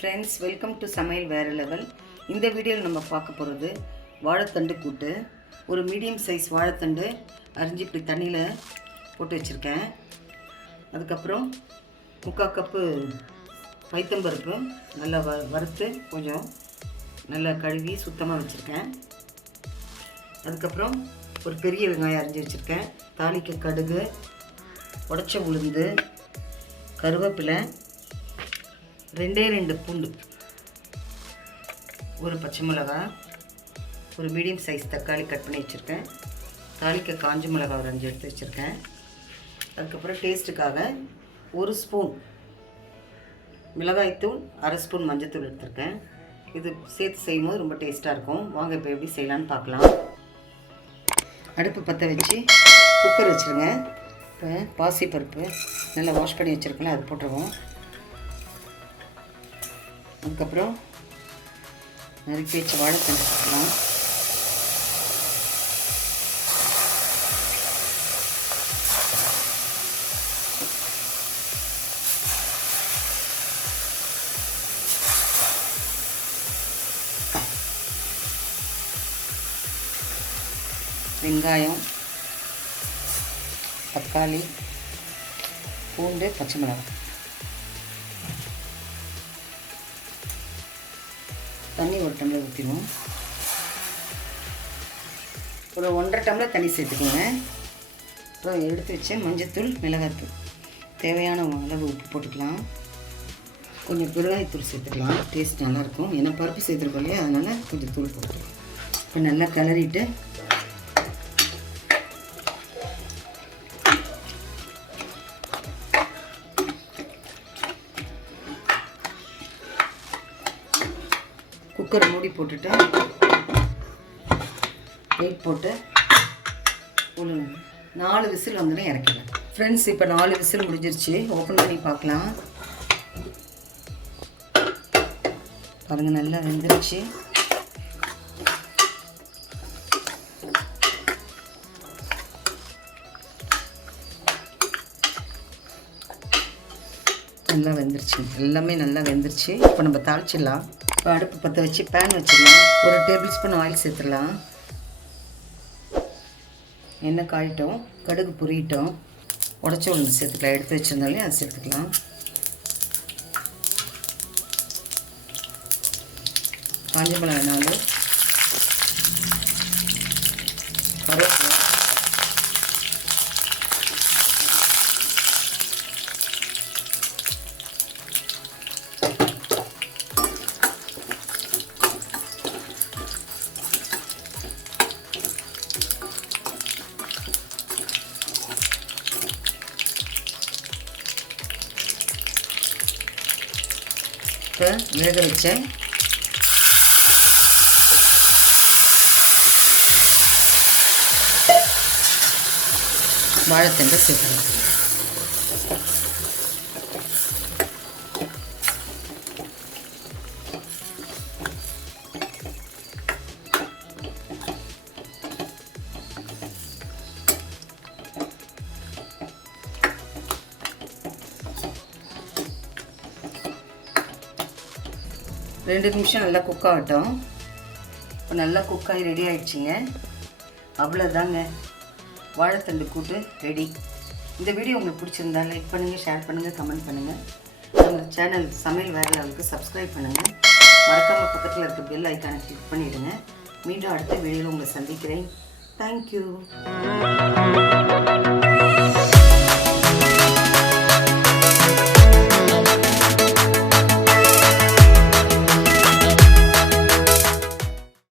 friends, welcome to Samayal Vera Level. இந்த வீடியோவில் நம்ம பார்க்க போகிறது வாழைத்தண்டு கூட்டு. ஒரு மீடியம் சைஸ் வாழைத்தண்டு அரிஞ்சு இப்படி தண்ணியில் போட்டு வச்சுருக்கேன். அதுக்கப்புறம் 3/4 கப்பு பைத்தம்பருப்பு நல்லா வறுத்து கொஞ்சம் நல்லா கழுவி சுத்தமாக வச்சுருக்கேன். அதுக்கப்புறம் ஒரு பெரிய வெங்காயம் அரிஞ்சு வச்சுருக்கேன். தாளிக்க கடுகு, உடைச்ச உளுந்து, கருவேப்பிலை, 2 பூண்டு, ஒரு பச்சை மிளகாய், ஒரு மீடியம் சைஸ் தக்காளி கட் பண்ணி வச்சுருக்கேன். தாளிக்க காஞ்ச மிளகாய் ஒரு 5 எடுத்து வச்சுருக்கேன். அதுக்கப்புறம் டேஸ்ட்டுக்காக 1 ஸ்பூன் மிளகாய்த்தூள், 1/2 ஸ்பூன் மஞ்சத்தூள் எடுத்துருக்கேன். இது சேர்த்து செய்யும்போது ரொம்ப டேஸ்ட்டாக இருக்கும். வாங்க இப்போ எப்படி செய்யலான்னு பார்க்கலாம். அடுப்பு பற்ற வச்சு குக்கர் வச்சுருங்க. இப்போ பாசிப்பருப்பு நல்லா வாஷ் பண்ணி வச்சுருக்கல, அது போட்டுருவோம். அதுக்கப்புறம் நறுக்கி வச்சு வாழைத்தண்டு போட்டுக்கலாம். வெங்காயம், தக்காளி, பூண்டு, பச்சை மிளகாய், தண்ணி 1 டம்ளர் ஊற்றிடுவோம். ஒரு 1.5 டம்ளர் தண்ணி சேர்த்துக்கோங்க. அப்புறம் எடுத்து வச்ச மஞ்சத்தூள், மிளகாய்த்தூள், தேவையான அளவு உப்பு போட்டுக்கலாம். கொஞ்சம் பெருங்காயத்தூள் சேர்த்துக்கலாம், டேஸ்ட் நல்லாயிருக்கும். ஏன்னா பருப்பு சேர்த்துருக்கோம் இல்லையா, அதனால் கொஞ்சம் தூள் போட்டுக்கலாம். இப்போ நல்லா கிளறிட்டு குக்கரை மூடி போட்டுட்டு வெயிட் போட்டு ஒரு 4 விசில் வந்துடும், இறக்கிடுவேன். ஃப்ரெண்ட்ஸ், இப்போ 4 விசில் முடிஞ்சிருச்சு. ஓப்பன் பண்ணி பார்க்கலாம். பாருங்கள், நல்லா வெந்துருச்சு. நல்லா வெந்துருச்சு, எல்லாமே நல்லா வெந்துருச்சு. இப்போ நம்ம தாளிச்சிடலாம். இப்போ அடுப்பு பற்ற வச்சு பேன் வச்சிடலாம். ஒரு 1 டேபிள் ஸ்பூன் ஆயில் சேர்த்துடலாம். எண்ணெய் காயிட்டோம், கடுகு பொரியிட்டோம், உடச்ச உளுந்து சேர்த்துக்கலாம். எடுத்து வச்சுருந்தாலே அதை சேர்த்துக்கலாம். காஞ்ச மிளகாய் 4, கருவேப்பிலை, இப்போ வேக வச்ச வாழைத்தண்டை சேர்க்கலாம். ரெண்டு நிமிஷம் நல்லா குக் ஆகட்டும். இப்போ நல்லா குக்காகி ரெடி ஆகிடுச்சிங்க. அவ்வளோதாங்க, வாழைத்தண்டு கூட்டு ரெடி. இந்த வீடியோ உங்களுக்கு பிடிச்சிருந்தா லைக் பண்ணுங்கள், ஷேர் பண்ணுங்கள், கமெண்ட் பண்ணுங்கள். நம்ம சேனல் சமையல் வேற லெவலுக்கு சப்ஸ்கிரைப் பண்ணுங்கள். மறக்காமல் பக்கத்தில் இருக்க பெல் ஐக்கானை கிளிக் பண்ணிவிடுங்க. மீண்டும் அடுத்த வீடியோவில் உங்களை சந்திக்கிறேன். தேங்க்யூ.